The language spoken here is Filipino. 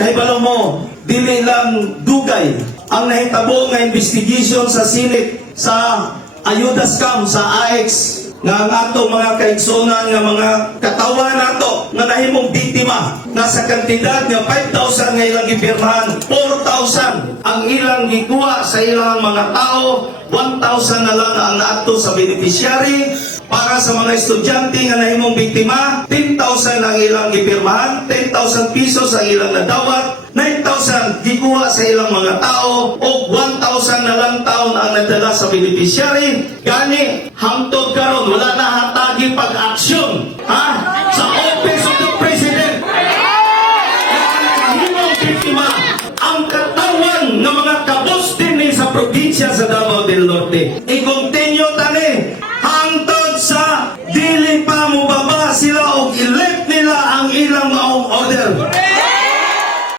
Kay balo mo, dili lang dugay ang nahitabo nga investigation sa Senate sa ayuda scam sa AX nga ang ato mga kaigsunan nga mga katawan nato nga nahimong biktima nga sa kantidad nga 5,000 nga ilang gipirmahan, 4,000 ang ilang gikuha sa ilang mga tao, 1,000 na lang ang naadto sa beneficiary. Para sa mga estudyante nga nahimong biktima, 10,000 ang ilang gipirmahan, 10,000 pesos ang ilang nadawat, 9,000 gikuha sa ilang mga tao, o 1,000 na lang taon ang nadala sa beneficiary. Gani, hangtod karon wala na hatagi pag-aksyon sa Office of the President. Nahimong biktima ang katawan ng mga kabos din sa probinsya sa Davao del Norte.